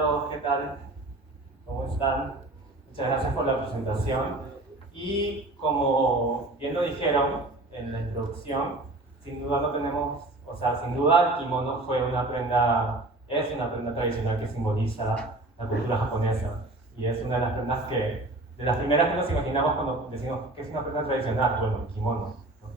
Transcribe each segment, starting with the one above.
todos, ¿qué tal? ¿Cómo están? Muchas gracias por la presentación. Y como bien lo dijeron en la introducción, sin duda no tenemos, sin duda el kimono es una prenda tradicional que simboliza la cultura japonesa. Y es una de las prendas de las primeras que nos imaginamos cuando decimos que es una prenda tradicional, bueno, el kimono, ¿no?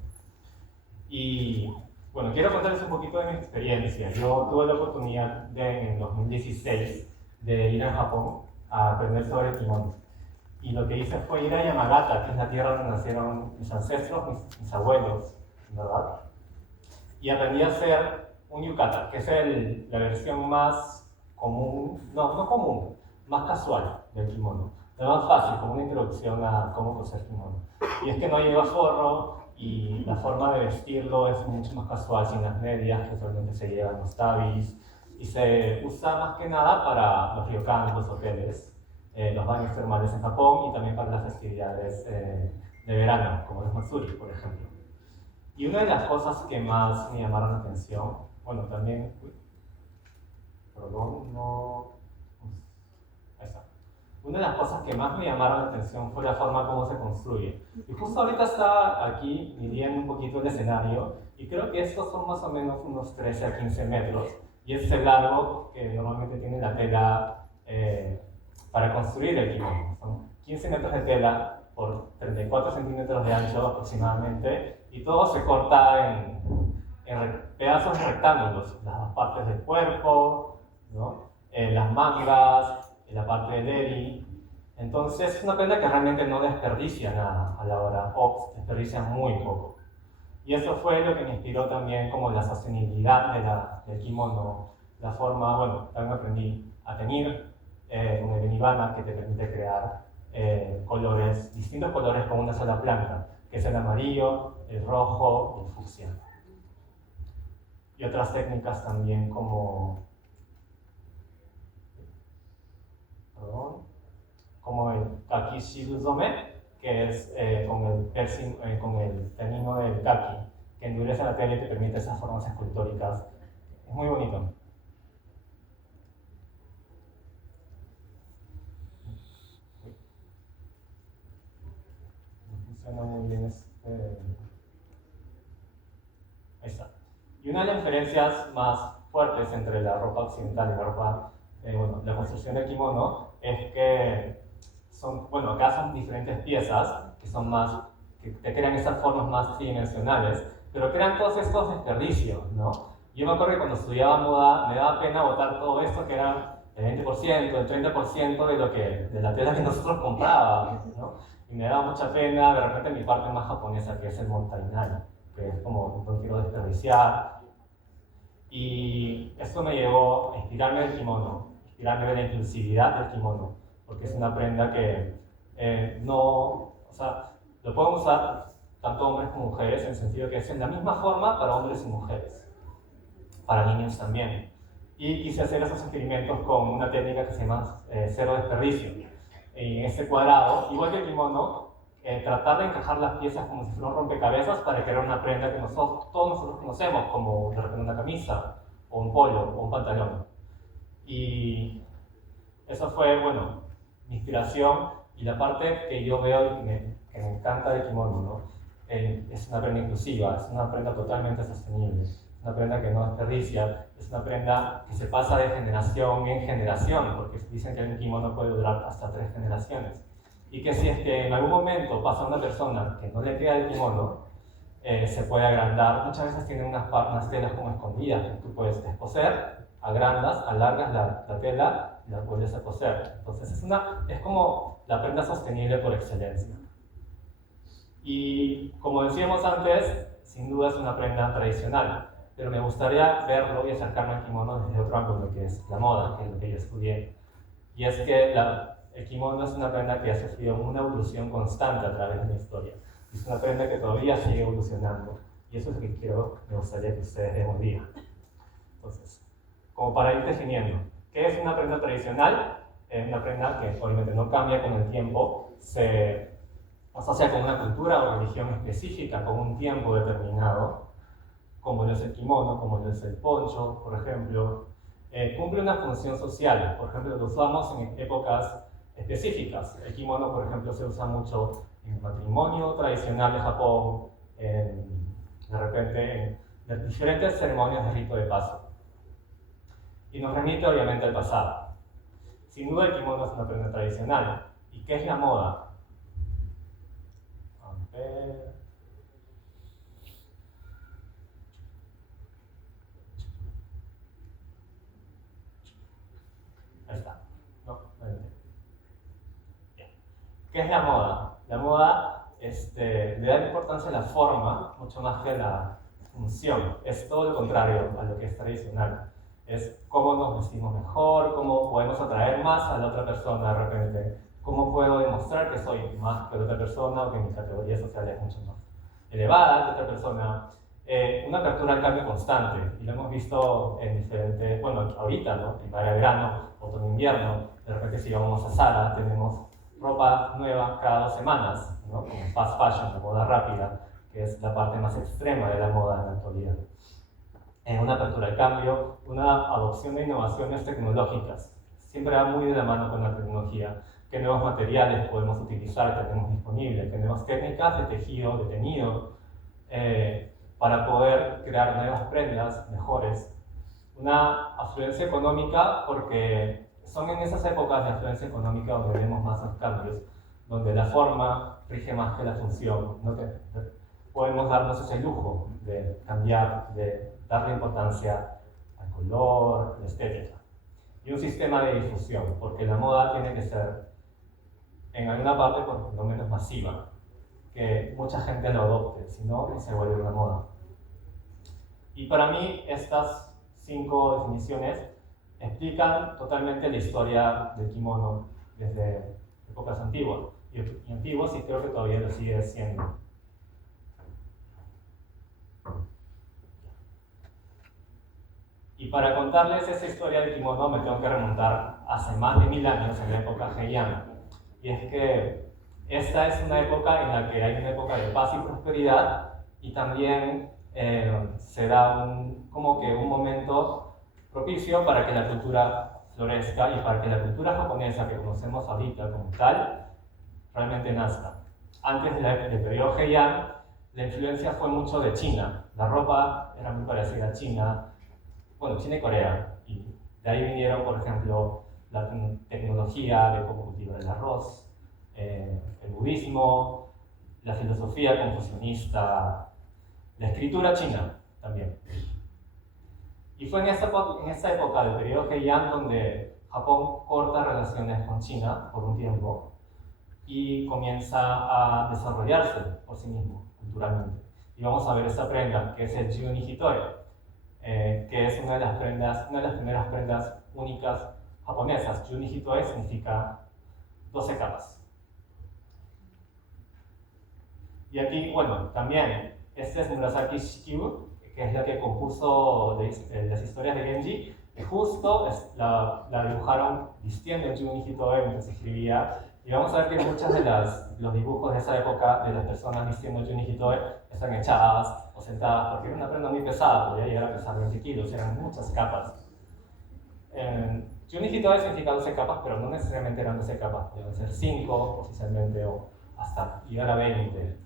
Y bueno, quiero contarles un poquito de mi experiencia. Yo tuve la oportunidad en 2016 de ir a Japón a aprender sobre el kimono. Y lo que hice fue ir a Yamagata, que es la tierra donde nacieron mis ancestros, mis abuelos, ¿verdad? Y aprendí a hacer un yukata, que es la versión más común, no común, más casual del kimono. Lo más fácil, como una introducción a cómo coser kimono. Y es que no lleva forro y la forma de vestirlo es mucho más casual, sin las medias que usualmente se llevan los tabis. Y se usa más que nada para los ryokans, los hoteles, los baños termales en Japón y también para las festividades de verano, como los matsuri, por ejemplo. Y una de las cosas que más me llamaron la atención, bueno, también, perdón, no, ahí está. Una de las cosas que más me llamaron la atención fue la forma como se construye. Y justo ahorita está aquí midiendo un poquito el escenario, y creo que estos son más o menos unos 13 a 15 metros, y es el largo que normalmente tiene la tela para construir el kimono. Son 15 metros de tela por 34 centímetros de ancho aproximadamente, y todo se corta en pedazos rectángulos, las dos partes del cuerpo, ¿no? Las mangas, la parte del eri. Entonces es una prenda que realmente no desperdicia nada a la hora, o desperdicia muy poco. Y eso fue lo que me inspiró también como la sostenibilidad del kimono, la forma, bueno, también aprendí a teñir con el benibana, que te permite crear distintos colores con una sola planta, que es el amarillo, el rojo y el fucsia. Y otras técnicas también como el kaki shiruzome, que es con el tanino del kaki, que endurece la tela y te permite esas formas escultóricas. Es muy bonito. No funciona muy bien Ahí está. Y una de las diferencias más fuertes entre la ropa occidental y la ropa, la construcción del kimono, es que acá son diferentes piezas que te crean esas formas más tridimensionales, pero crean todos estos desperdicios, ¿no? Yo me acuerdo que cuando estudiaba moda me daba pena botar todo esto que era el 20%, el 30% de la tela que nosotros comprábamos, ¿no? Y me daba mucha pena de repente mi parte más japonesa, que es el montainari, que es como no quiero desperdiciar. Y esto me llevó a inspirarme del kimono, inspirarme de la inclusividad del kimono, porque es una prenda que lo pueden usar tanto hombres como mujeres, en el sentido que es en la misma forma para hombres y mujeres, para niños también. Y quise hacer esos experimentos con una técnica que se llama cero desperdicio. En ese cuadrado, igual que el kimono, tratar de encajar las piezas como si fuera un rompecabezas para crear una prenda que todos nosotros conocemos, como de repente una camisa, o un polo, o un pantalón. Y eso fue, mi inspiración y la parte que yo veo y que me encanta del kimono, ¿no? Es una prenda inclusiva, es una prenda totalmente sostenible, es una prenda que no desperdicia, es una prenda que se pasa de generación en generación, porque dicen que el kimono puede durar hasta 3 generaciones. Y que si es que en algún momento pasa una persona que no le queda el kimono, se puede agrandar. Muchas veces tienen unas telas como escondidas que tú puedes descoser, agrandas, alargas la tela y la vuelves a coser. Entonces es como la prenda sostenible por excelencia. Y como decíamos antes, sin duda es una prenda tradicional, pero me gustaría verlo y acercarme al kimono desde otro ángulo, que es la moda, que es lo que yo estudié. Y es que el kimono es una prenda que ha sufrido una evolución constante a través de la historia. Es una prenda que todavía sigue evolucionando. Y eso es lo que me gustaría que ustedes vean un día. Entonces, como para ir definiendo, ¿qué es una prenda tradicional? Es una prenda que obviamente no cambia con el tiempo, se asocia con una cultura o religión específica, con un tiempo determinado, como lo es el kimono, como lo es el poncho, por ejemplo. cumple una función social. Por ejemplo, lo usamos en épocas específicas. El kimono, por ejemplo, se usa mucho en el matrimonio tradicional de Japón, de repente en diferentes ceremonias de rito de paso. Y nos remite obviamente al pasado. Sin duda el kimono es una prenda tradicional. ¿Y qué es la moda? A ver. Ahí está. No, no hay. Bien. ¿Qué es la moda? La moda le da importancia a la forma, mucho más que a la función. Es todo lo contrario a lo que es tradicional. Es cómo nos vestimos mejor, cómo podemos atraer más a la otra persona de repente, cómo puedo demostrar que soy más que la otra persona o que mi categoría social es mucho más elevada que otra persona. Una apertura al cambio constante, y lo hemos visto en diferentes, bueno, ahorita, ¿no? Primavera, verano, otoño, invierno, de repente si vamos a Zara tenemos ropa nueva cada 2 semanas, ¿no? Como fast fashion, la moda rápida, que es la parte más extrema de la moda en la actualidad. Una apertura al cambio, una adopción de innovaciones tecnológicas. Siempre va muy de la mano con la tecnología. ¿Qué nuevos materiales podemos utilizar, tenemos disponibles? ¿Qué nuevas técnicas de tejido, de teñido, para poder crear nuevas prendas mejores? Una afluencia económica, porque son en esas épocas de afluencia económica donde vemos más los cambios, donde la forma rige más que la función, ¿no? Podemos darnos ese lujo de cambiar, de darle importancia al color, la estética. Y un sistema de difusión, porque la moda tiene que ser, en alguna parte, por lo menos masiva, que mucha gente lo adopte, si no, se vuelve una moda. Y para mí, estas 5 definiciones explican totalmente la historia del kimono desde épocas antiguas. Y antiguas, y creo que todavía lo sigue siendo. Y para contarles esa historia del kimono me tengo que remontar hace más de 1000 años, en la época Heian. Y es que esta es una época en la que hay una época de paz y prosperidad, y también se da como que un momento propicio para que la cultura florezca y para que la cultura japonesa que conocemos ahorita como tal realmente nazca. Antes del periodo Heian, la influencia fue mucho de China. La ropa era muy parecida a China, bueno, China y Corea, y de ahí vinieron, por ejemplo, la tecnología de cómo cultivar el arroz, el budismo, la filosofía confucianista, la escritura china también. Y fue en esa época del periodo Heian donde Japón corta relaciones con China por un tiempo y comienza a desarrollarse por sí mismo, culturalmente. Y vamos a ver esta prenda, que es el Juni Hitore, que es una de las primeras prendas únicas japonesas. Juni Hitore significa 12 capas. Y aquí, bueno, también, este es Murasaki Shikyu, que es la que compuso las historias de Genji, que justo la dibujaron vistiendo el Juni Hitore mientras escribía. Y vamos a ver que muchos de los dibujos de esa época de las personas vistiendo el Juni Hitore están echadas o sentadas, porque era una prenda muy pesada, podía llegar a pesar 20 kilos, eran muchas capas. Juni Hitore significa 12 capas, pero no necesariamente eran 12 capas, podían ser 5 oficialmente o hasta llegar a 20.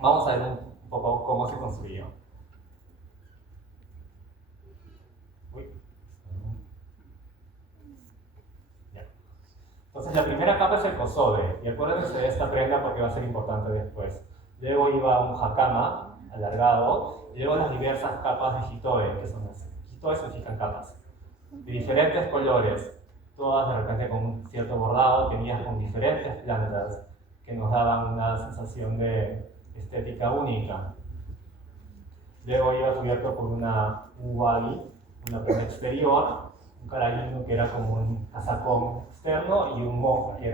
Vamos a ver un poco cómo se construyó. Entonces la primera capa es el kosobe, y acuérdense de esta prenda porque va a ser importante después. Luego iba un hakama alargado, y luego las diversas capas de hitore, que son las hitore significan capas, de diferentes colores, todas de repente con un cierto bordado, tenías con diferentes plantas que nos daban una sensación de estética única. Luego iba cubierto por un wagi, una prenda exterior, un carabino que era como un casacón externo, y un mo, que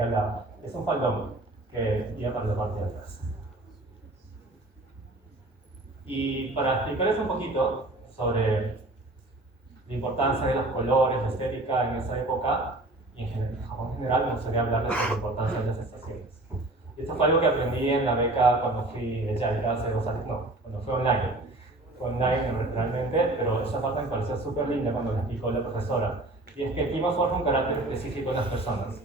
es un faldón que iba para la parte de atrás. Y para explicarles un poquito sobre la importancia de los colores, la estética en esa época, y en Japón en general, me gustaría hablarles de la importancia de las estaciones. Y esto fue algo que aprendí en la beca cuando fui de Jalika hace 2 años, no, cuando fui online. online realmente, pero esa parte me pareció súper linda cuando la explicó la profesora. Y es que el clima forja un carácter específico en las personas.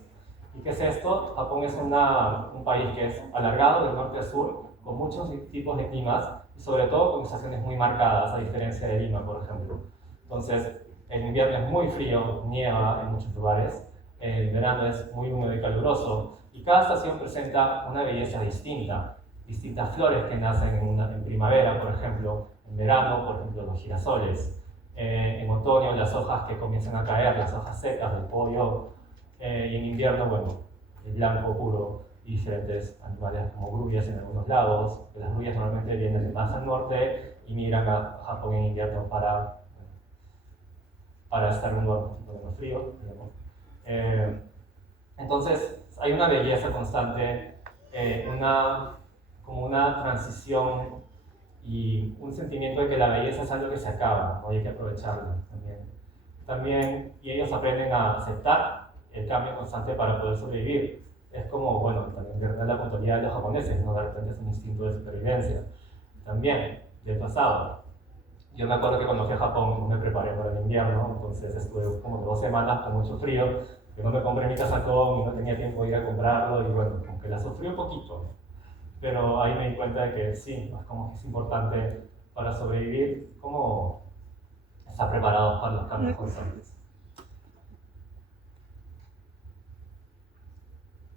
¿Y qué es esto? Japón es un país que es alargado de norte a sur, con muchos tipos de climas y sobre todo con estaciones muy marcadas, a diferencia de Lima, por ejemplo. Entonces, el invierno es muy frío, nieva en muchos lugares, el verano es muy húmedo y caluroso, y cada estación presenta una belleza distinta. Distintas flores que nacen en primavera, por ejemplo, en verano, por ejemplo, los girasoles, en otoño las hojas que comienzan a caer, las hojas secas del pollo, y en invierno, bueno, el blanco puro y diferentes animales como gruyas en algunos lados. Las grullas normalmente vienen de más al norte y migran a Japón en invierno para estar en un lugar un poquito menos frío. Entonces, hay una belleza constante, como una transición y un sentimiento de que la belleza es algo que se acaba, ¿no? Y hay que aprovecharlo también. Y ellos aprenden a aceptar el cambio constante para poder sobrevivir. Es como, bueno, también de verdad la puntualidad de los japoneses, ¿no? De repente es un instinto de supervivencia. También, del pasado. Yo me acuerdo que cuando fui a Japón no me preparé para el invierno, entonces estuve como 2 semanas con mucho frío, que no me compré mi casacón y no tenía tiempo de ir a comprarlo, y bueno, como que la sufrí un poquito. Pero ahí me di cuenta de que sí, es como que es importante para sobrevivir, como estar preparados para los cambios constantes.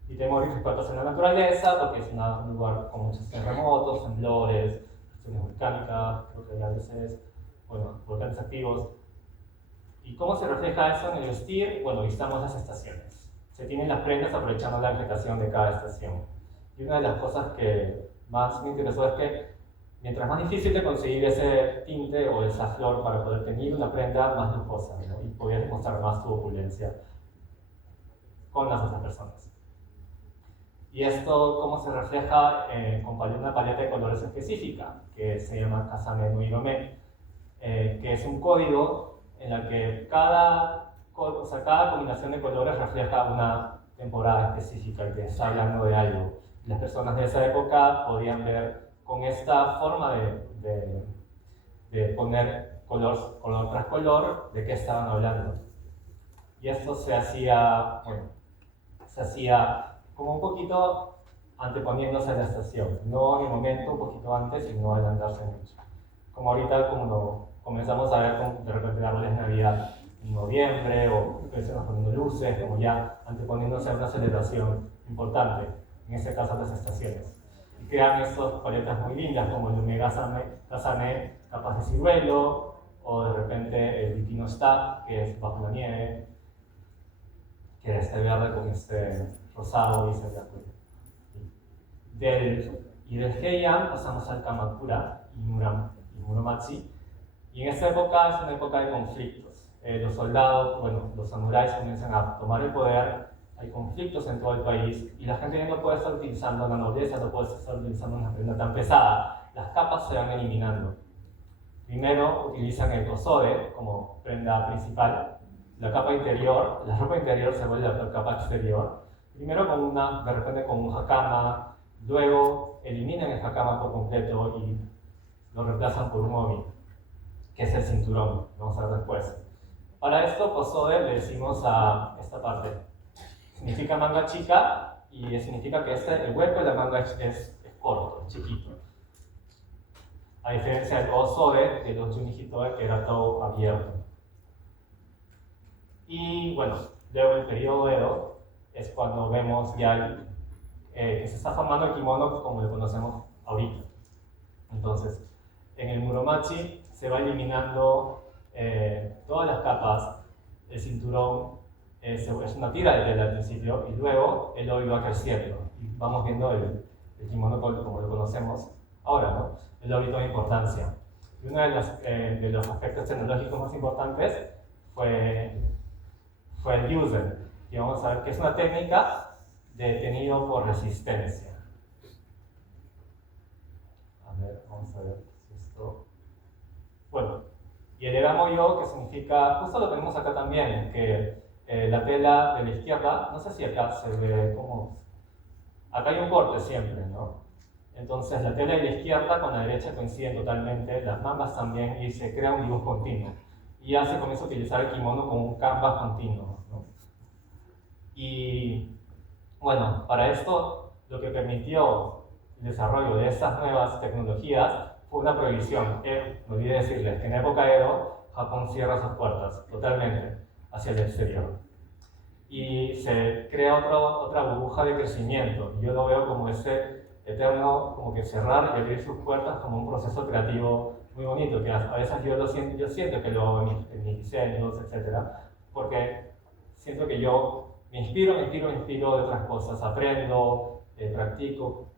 Y tenemos expertos en la naturaleza, porque es un lugar con muchos terremotos, temblores, cuestiones volcánicas, creo que a veces, bueno, volcanes activos. ¿Y cómo se refleja eso en el vestir? Bueno, visitamos las estaciones. Se tienen las prendas aprovechando la vegetación de cada estación. Y una de las cosas que más me interesó es que mientras más difícil de conseguir ese tinte o esa flor para poder tener una prenda más lujosa, ¿no? Y podías demostrar más tu opulencia con las otras personas. Y esto, ¿cómo se refleja? Con una paleta de colores específica, que se llama Kasane no Hirome, que es un código en el que cada combinación de colores refleja una temporada específica que está hablando de algo. Las personas de esa época podían ver con esta forma de poner color tras color de qué estaban hablando. Y esto se hacía como un poquito anteponiéndose a la estación, no en el momento, un poquito antes, sino adelantarse mucho. Como ahorita, como comenzamos a ver de repente árboles de Navidad en noviembre, o empezamos poniendo luces, como ya anteponiéndose a una celebración importante, en este caso las estaciones. Y crean estas paletas muy lindas, como el Ume Kasane, capaz de ciruelo, o de repente el Vitino Stab, que es bajo la nieve, que era este verde con este rosado y ese blanco. Y del Heian pasamos al Kamakura y Muromachi. Y en esta época es una época de conflictos. Los soldados, bueno, los samuráis comienzan a tomar el poder, hay conflictos en todo el país y la gente ya no puede estar utilizando la nobleza, no puede estar utilizando una prenda tan pesada. Las capas se van eliminando. Primero utilizan el kosode como prenda principal, la capa interior, la ropa interior se vuelve la capa exterior. Primero de repente con un hakama, luego eliminan el hakama por completo y lo reemplazan por un obi, que es el cinturón, vamos a ver después. Para esto, kosode le decimos a esta parte. Significa manga chica y significa que el hueco de la manga es corto, chiquito. A diferencia del osode de los Junihitoe, que era todo abierto. Y bueno, luego el periodo Edo es cuando vemos ya que se está formando el kimono como lo conocemos ahorita. Entonces, en el Muromachi se va eliminando todas las capas, el cinturón es una tira de tela al principio y luego el obi va creciendo y vamos viendo el kimono como lo conocemos ahora, ¿no? El obi toma importancia. Y uno de los aspectos tecnológicos más importantes fue el Yuzen, y vamos a ver que es una técnica de tenido por resistencia. A ver, vamos a ver si esto... Bueno, y el eramoyo, que significa, justo lo tenemos acá también, que la tela de la izquierda, no sé si acá se ve como... Acá hay un corte siempre, ¿no? Entonces la tela de la izquierda con la derecha coinciden totalmente, las mangas también, y se crea un dibujo continuo. Y ya se comienza a utilizar el kimono como un canvas continuo, ¿no? Y bueno, para esto lo que permitió el desarrollo de estas nuevas tecnologías fue una prohibición. Me olvidé decirles que en la época Edo, Japón cierra sus puertas totalmente hacia el exterior. Y se crea otra burbuja de crecimiento. Yo lo veo como ese eterno, como que cerrar y abrir sus puertas como un proceso creativo muy bonito, que a veces yo siento que lo hago en mis diseños, etc. Porque siento que yo me inspiro de otras cosas, aprendo, practico,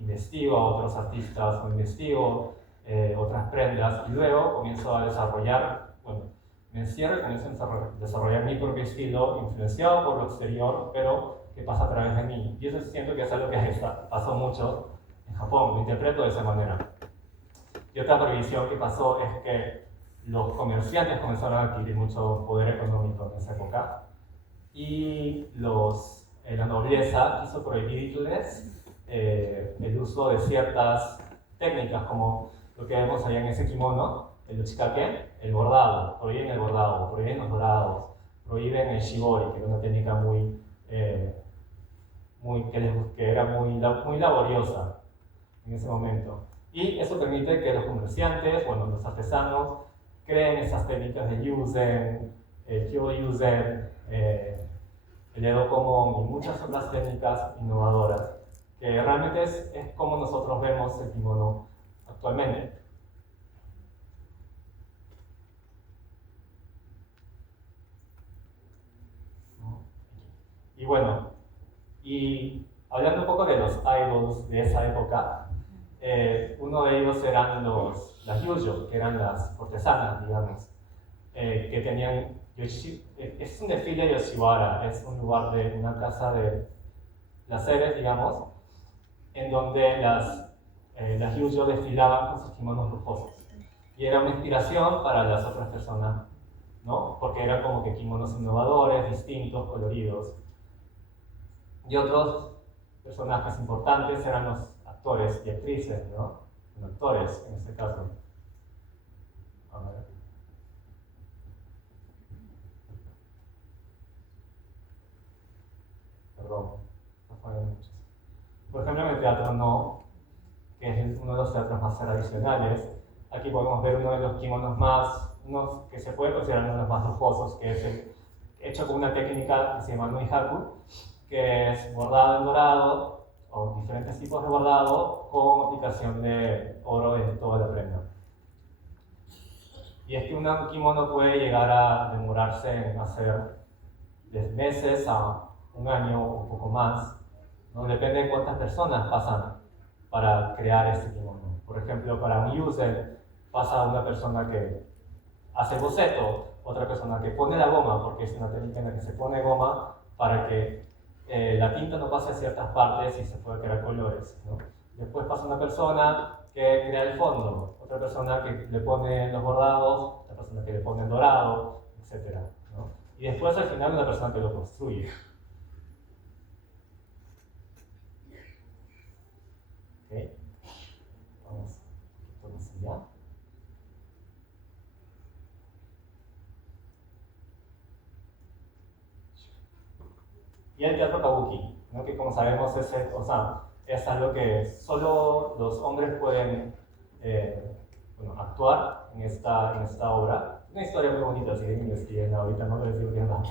investigo a otros artistas, o investigo otras prendas y luego comienzo a desarrollar, bueno, me encierro y comienzo a desarrollar mi propio estilo, influenciado por lo exterior, pero que pasa a través de mí. Y eso siento que es algo que pasó mucho en Japón, lo interpreto de esa manera. Y otra prohibición que pasó es que los comerciantes comenzaron a adquirir mucho poder económico en esa época y la nobleza quiso prohibirles el uso de ciertas técnicas como lo que vemos allá en ese kimono, el uchikake, el bordado, prohíben el bordado, prohíben los dorados, prohíben el shibori, que era una técnica que era muy laboriosa en ese momento. Y eso permite que los comerciantes, bueno, los artesanos, creen esas técnicas de Yuzen, Kyo-Yuzen, el Edo Komon y muchas otras técnicas innovadoras, que realmente es como nosotros vemos el kimono actualmente. Y bueno, y hablando un poco de los idols de esa época, uno de ellos eran las Yuyo, que eran las cortesanas, digamos, que tenían es un desfile de Yoshiwara, es un lugar de una casa de placeres, digamos, en donde las Yuyo desfilaban con sus kimonos lujosos. Y era una inspiración para las otras personas, ¿no? Porque eran como que kimonos innovadores, distintos, coloridos. Y otros personajes importantes eran los actores y actrices, ¿no? Los actores, en este caso. A ver. Perdón, no fueron muchos. Por ejemplo, en el teatro No, que es uno de los teatros más tradicionales, aquí podemos ver uno de los kimonos que se puede considerar uno de los más lujosos, que es hecho con una técnica que se llama Noihaku, que es bordado en dorado, o diferentes tipos de bordado, con aplicación de oro en toda la prenda. Y es que un kimono puede llegar a demorarse en hacer de meses a un año o un poco más, ¿no? Depende de cuántas personas pasan para crear este kimono. Por ejemplo, para un user pasa una persona que hace el boceto, otra persona que pone la goma, porque es una técnica en la que se pone goma para que la tinta no pase a ciertas partes y se pueda crear colores, ¿no? Después pasa una persona que crea el fondo, otra persona que le pone los bordados, otra persona que le pone el dorado, etc., ¿no? Y después al final una persona que lo construye. ¿Okay? Vamos un poquito más allá. Y el teatro kabuki, ¿no? Que como sabemos es algo que solo los hombres pueden actuar en esta obra. Una historia muy bonita, si bien investiguen ahorita, no voy a decir que no,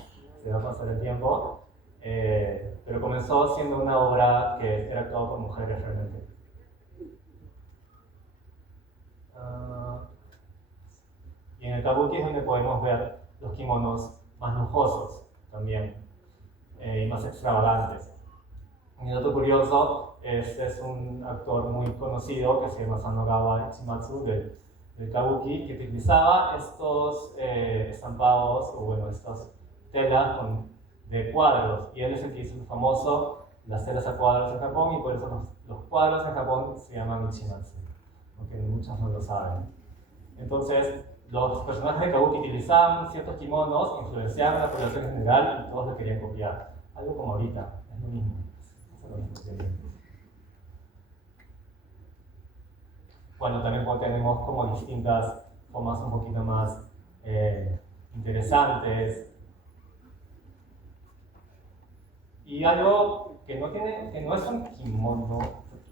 se va a pasar el tiempo, pero comenzó siendo una obra que era actuada por mujeres realmente. Y en el kabuki es donde podemos ver los kimonos más lujosos también. Y más extravagantes. Un dato curioso, es un actor muy conocido que se llama Sanogawa Ichimatsu del kabuki, que utilizaba estos estampados, o bueno, estas telas de cuadros, y él es el que hizo famoso las telas a cuadros en Japón, y por eso los cuadros en Japón se llaman Ichimatsu, aunque muchos no lo saben. Entonces, los personajes de kabuki utilizaban ciertos kimonos, influenciaban a la población en general y todos lo querían copiar. Algo como ahorita, es lo mismo. Es lo mismo que bueno, también tenemos como distintas formas un poquito más interesantes. Y algo que no es un kimono,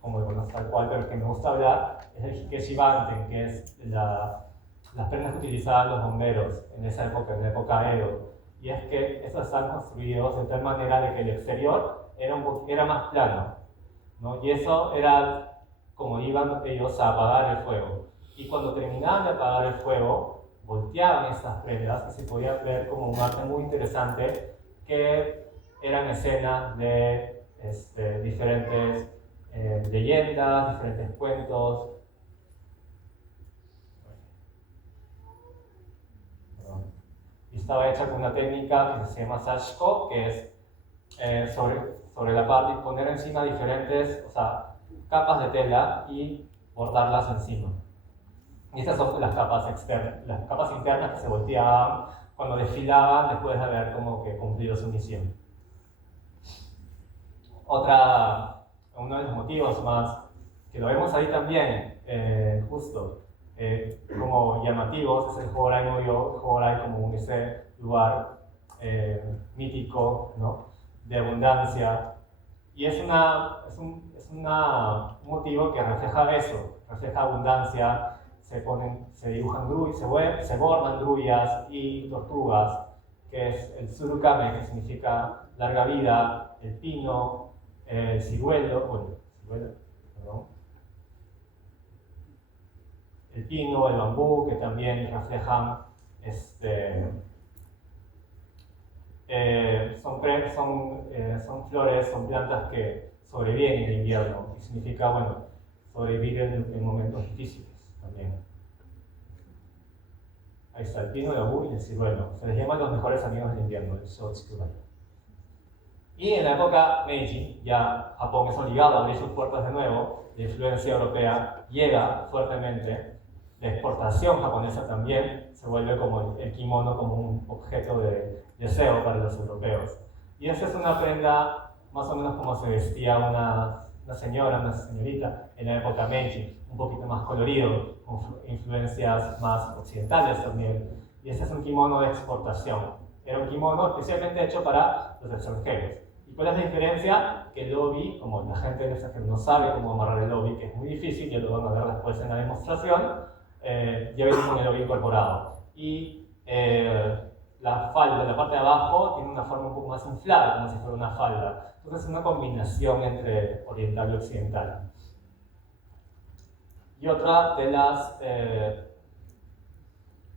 como el tal cual, pero que me gusta hablar, es el Hikeshi Banten, que es las prendas que utilizaban los bomberos en esa época, en la época Edo. Y es que estos están construidos de tal manera de que el exterior era más plano, ¿no? Y eso era como iban ellos a apagar el fuego. Y cuando terminaban de apagar el fuego, volteaban estas prendas y se podía ver como un arte muy interesante que eran escenas de diferentes leyendas, diferentes cuentos. Y estaba hecha con una técnica que se llama Sashiko, que es sobre la parte, poner encima diferentes, o sea, capas de tela y bordarlas encima. Y estas son las capas externas, las capas internas que se volteaban cuando desfilaban después de haber como que cumplido su misión. Uno de los motivos más, que lo vemos ahí también, justo, como llamativos, es el Horai no Yo, Horai como ese lugar mítico, ¿no?, de abundancia. Y es un motivo que refleja eso, refleja abundancia. Se dibujan se bordan grullas y tortugas, que es el surukame, que significa larga vida, el pino, el ciruelo, perdón, el pino, el bambú, que también reflejan son flores, son plantas que sobreviven en el invierno, y significa, bueno, sobrevivir en momentos difíciles también. Ahí está, el pino, el bambú y el ciruelo. Se les llaman los mejores amigos del invierno, el Shotsukubari. Y en la época Meiji, ya Japón es obligado a abrir sus puertas de nuevo, la influencia europea llega fuertemente, la exportación japonesa también se vuelve como el kimono como un objeto de deseo para los europeos. Y esa es una prenda más o menos como se vestía una señora, una señorita en la época Meiji, un poquito más colorido, con influencias más occidentales también. Y ese es un kimono de exportación. Era un kimono especialmente hecho para los extranjeros. ¿Y cuál es la diferencia? Que el obi, como la gente en el extranjero no sabe cómo amarrar el obi, que es muy difícil, ya lo van a ver después en la demostración, ya viene con el obi incorporado. Y la falda, la parte de abajo, tiene una forma un poco más inflada, como si fuera una falda. Entonces es una combinación entre oriental y occidental. Y otra de las...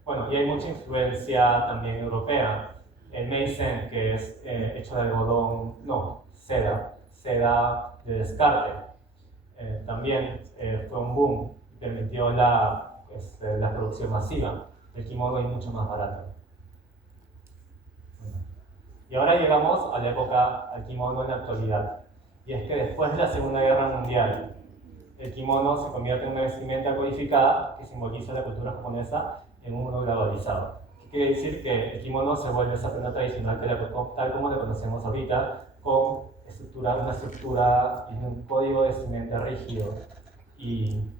bueno, y hay mucha influencia también europea. El Meisen, que es hecho de algodón, no, seda de descarte, también fue un boom, permitió la producción masiva. El kimono es mucho más barato. Y ahora llegamos a la época al kimono en la actualidad. Y es que después de la Segunda Guerra Mundial, el kimono se convierte en una vestimenta codificada que simboliza la cultura japonesa en un mundo globalizado. ¿Qué quiere decir? Que el kimono se vuelve esa prenda tradicional tal como la conocemos ahorita, con una estructura y un código de vestimenta rígido y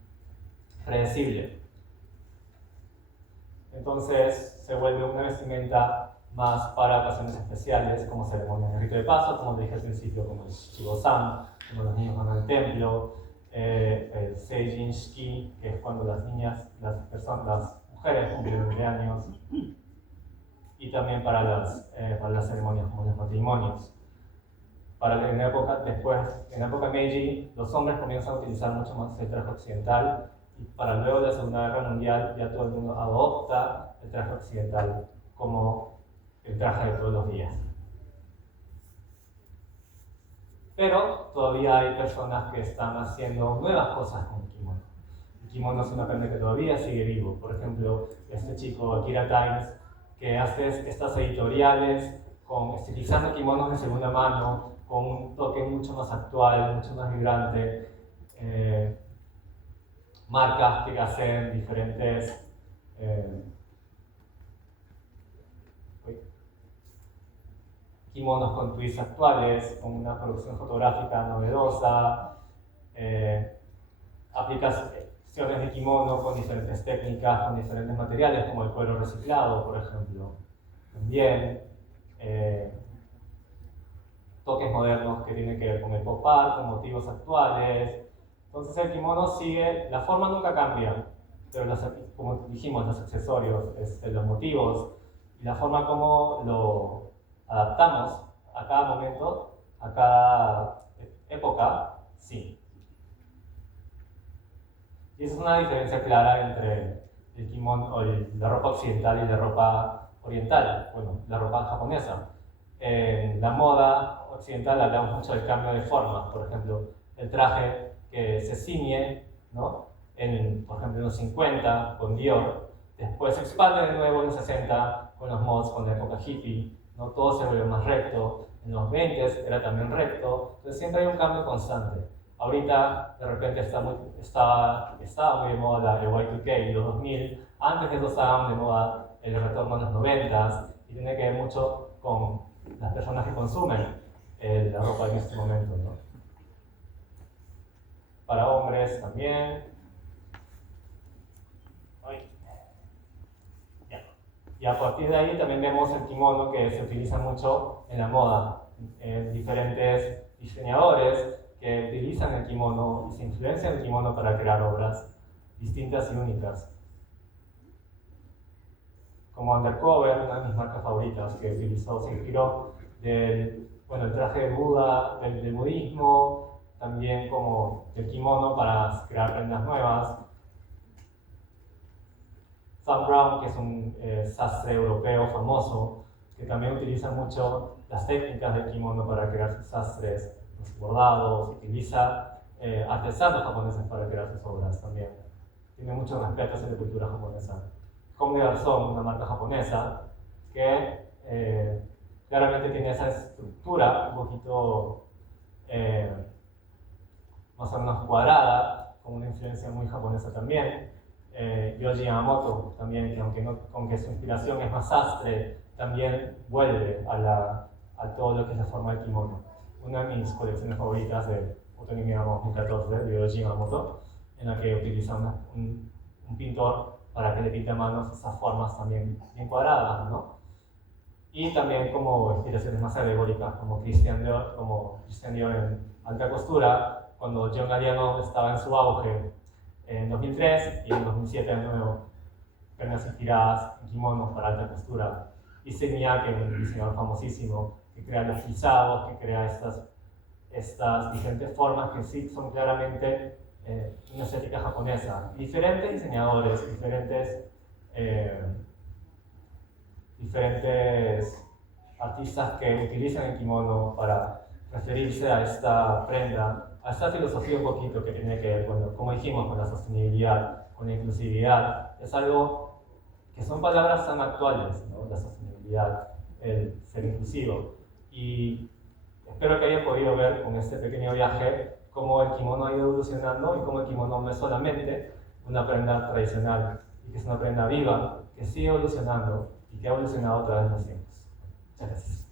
predecible. Entonces se vuelve una vestimenta más para ocasiones especiales, como ceremonias de rito de paso, como dije al principio, como el Shichigo-san, como los niños van al templo, el Seijin Shiki, que es cuando las mujeres cumplen 20 años, y también para las ceremonias como los matrimonios. En la época Meiji, los hombres comienzan a utilizar mucho más el traje occidental, y para luego de la Segunda Guerra Mundial ya todo el mundo adopta el traje occidental como el traje de todos los días. Pero todavía hay personas que están haciendo nuevas cosas con el kimono. El kimono es una prenda que todavía sigue vivo. Por ejemplo, este chico Akira Times, que hace estas editoriales estilizando kimonos de segunda mano, con un toque mucho más actual, mucho más vibrante. Marcas que hacen diferentes kimonos con twists actuales, con una producción fotográfica novedosa, secciones de kimono con diferentes técnicas, con diferentes materiales, como el cuero reciclado, por ejemplo. También toques modernos que tienen que ver con el pop art, con motivos actuales. Entonces el kimono sigue, la forma nunca cambia, pero como dijimos, los accesorios, los motivos y la forma como lo adaptamos a cada momento, a cada época, sí. Y esa es una diferencia clara entre el kimono, o la ropa occidental y la ropa oriental, bueno, la ropa japonesa. En la moda occidental hablamos mucho del cambio de forma, por ejemplo, el traje que se ciñe, ¿no? Por ejemplo, en los 50 con Dior, después se expande de nuevo en los 60 con los mods, con la época hippie, ¿no? Todo se vuelve más recto, en los 20 era también recto, entonces siempre hay un cambio constante. Ahorita de repente estaba muy de moda el Y2K y los 2000, antes de eso estaban de moda el retorno a los 90 y tiene que ver mucho con las personas que consumen la ropa en este momento, ¿no? Para hombres también. Y a partir de ahí también vemos el kimono que se utiliza mucho en la moda. Diferentes diseñadores que utilizan el kimono y se influencian el kimono para crear obras distintas y únicas. Como Undercover, una de mis marcas favoritas, que se inspiró del traje de Buda, del budismo, también como del kimono para crear prendas nuevas. Sam Brown, que es un sastre europeo famoso, que también utiliza mucho las técnicas del kimono para crear sus sastres, los bordados, utiliza artesanos japoneses para crear sus obras también. Tiene mucho respeto hacia la cultura japonesa. Comme des Garçons, una marca japonesa, que claramente tiene esa estructura un poquito más o menos cuadrada, con una influencia muy japonesa también. Yohji Yamamoto también, que aunque su inspiración es más sastre, también vuelve a todo lo que es la forma del kimono. Una de mis colecciones favoritas de Otoño 2014 de Yohji Yamamoto, en la que utiliza un pintor para que le pinte a manos esas formas también bien cuadradas, ¿no? Y también como inspiraciones más alegóricas, como Christian Dior en alta costura, cuando John Galliano estaba en su auge en 2003 y en 2007 de nuevo, prendas inspiradas en kimonos para alta costura. Y Miyake, un diseñador famosísimo, que crea los frisados, que crea estas diferentes formas que sí son claramente una estética japonesa. Diferentes diseñadores, diferentes artistas que utilizan el kimono para referirse a esta prenda, a esta filosofía un poquito que tiene que ver con, como dijimos, con la sostenibilidad, con la inclusividad. Es algo que son palabras tan actuales, ¿no? La sostenibilidad, el ser inclusivo. Y espero que hayan podido ver con este pequeño viaje cómo el kimono ha ido evolucionando y cómo el kimono no es solamente una prenda tradicional, y que es una prenda viva, que sigue evolucionando y que ha evolucionado a través de los tiempos. Muchas gracias.